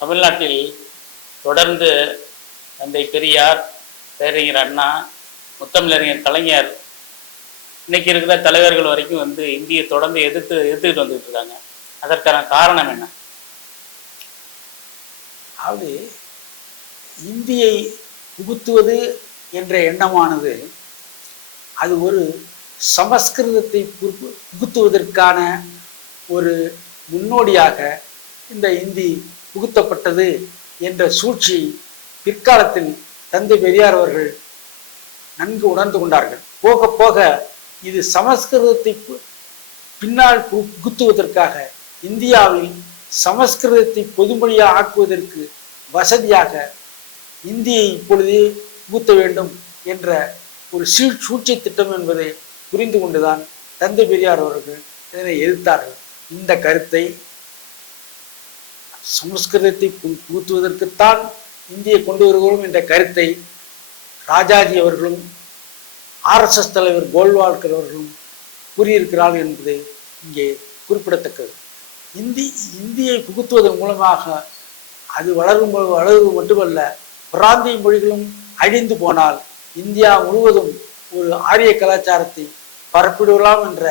தமிழ்நாட்டில் தொடர்ந்து தந்தை பெரியார், பேரறிஞர் அண்ணா, முத்தமிழறிஞர் கலைஞர், இன்னைக்கு இருக்கிற தலைவர்கள் வரைக்கும் இந்தியை தொடர்ந்து எதிர்த்துக்கிட்டு வந்துட்டு இருக்காங்க. அதற்கான காரணம் என்ன? அதாவது இந்தியை புகுத்துவது என்ற எண்ணமானது அது ஒரு சமஸ்கிருதத்தை புகுத்துவதற்கான ஒரு முன்னோடியாக இந்த இந்தி புகுத்தப்பட்டது என்ற சூழ்ச்சி பிற்காலத்தில் தந்தை பெரியார் அவர்கள் நன்கு உணர்ந்து கொண்டார்கள். போக போக இது சமஸ்கிருதத்தை பின்னால் புகுத்துவதற்காக இந்தியாவில் சமஸ்கிருதத்தை பொதுமொழியாக ஆக்குவதற்கு வசதியாக இந்தியை இப்பொழுதே புகுத்த வேண்டும் என்ற ஒரு சூழ்ச்சி திட்டம் என்பதை புரிந்து கொண்டுதான் தந்தை பெரியார் அவர்கள் இதனை எதிர்த்தார்கள். இந்த கருத்தை சமஸ்கிருதத்தை புகுத்துவதற்குத்தான் இந்தியை கொண்டு வருகிறோம் என்ற கருத்தை ராஜாஜி அவர்களும் ஆர்எஸ்எஸ் தலைவர் கோல்வால்கர் அவர்களும் கூறியிருக்கிறார்கள் என்பது இங்கே குறிப்பிடத்தக்கது. இந்தியை புகுத்துவதன் மூலமாக அது வளர்வது மட்டுமல்ல, பிராந்திய மொழிகளும் அழிந்து போனால் இந்தியா முழுவதும் ஒரு ஆரிய கலாச்சாரத்தை பரப்பிடலாம் என்ற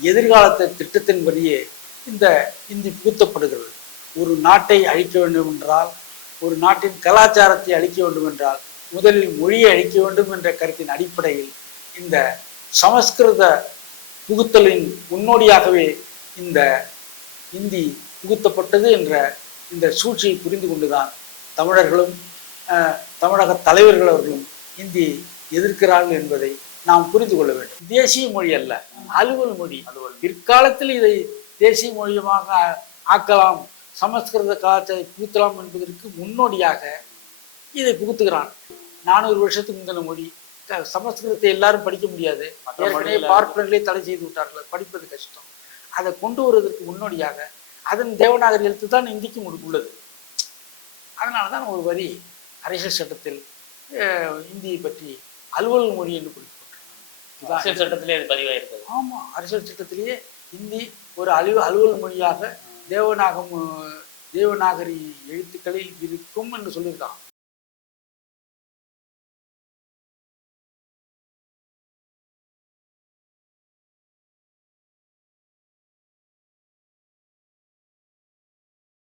எதிர்காலத்தை திட்டத்தின்படியே இந்த இந்தி புகுத்தப்படுகிறது. ஒரு நாட்டை அழிக்க வேண்டும் என்றால், ஒரு நாட்டின் கலாச்சாரத்தை அழிக்க வேண்டும் என்றால் முதலில் மொழியை அழிக்க வேண்டும் என்ற கருத்தின் அடிப்படையில் இந்த சமஸ்கிருத புகுத்தலின் முன்னோடியாகவே இந்த இந்தி புகுத்தப்பட்டது என்ற இந்த சூழ்ச்சியை புரிந்து கொண்டுதான் தமிழர்களும் தமிழக தலைவர்கள் அவர்களும் இந்தியை எதிர்க்கிறார்கள் என்பதை நாம் புரிந்து கொள்ள வேண்டும். தேசிய மொழி அல்ல, அலுவல் மொழி. பிற்காலத்தில் இதை தேசிய மொழியமாக ஆக்கலாம், சமஸ்கிருத கலாச்சாரத்தை புகுத்தலாம் என்பதற்கு முன்னோடியாக இதை புகுத்துகிறான். 400 வருஷத்துக்கு முந்தின மொழி. சமஸ்கிருதத்தை எல்லாரும் படிக்க முடியாது, பார்ப்பனர்களே தடை செய்து விட்டார்கள், படிப்பது கஷ்டம். அதை கொண்டு வருவதற்கு முன்னோடியாக அதன் தேவநாகரி எழுத்து தான் இந்திக்கு உள்ளது. அதனால தான் ஒரு வரி அரசியல் சட்டத்தில் இந்தியை பற்றி அலுவல் மொழி என்று குறிப்பிட்டிருக்கிறாங்க. அரசியல் சட்டத்திலே அது பதிவாயிருக்கிறது. ஆமாம், அரசியல் சட்டத்திலேயே இந்தி ஒரு அலுவல் மொழியாக தேவநாகரி எழுத்துக்களில் இருக்கும் என்று சொல்லியிருக்கான்.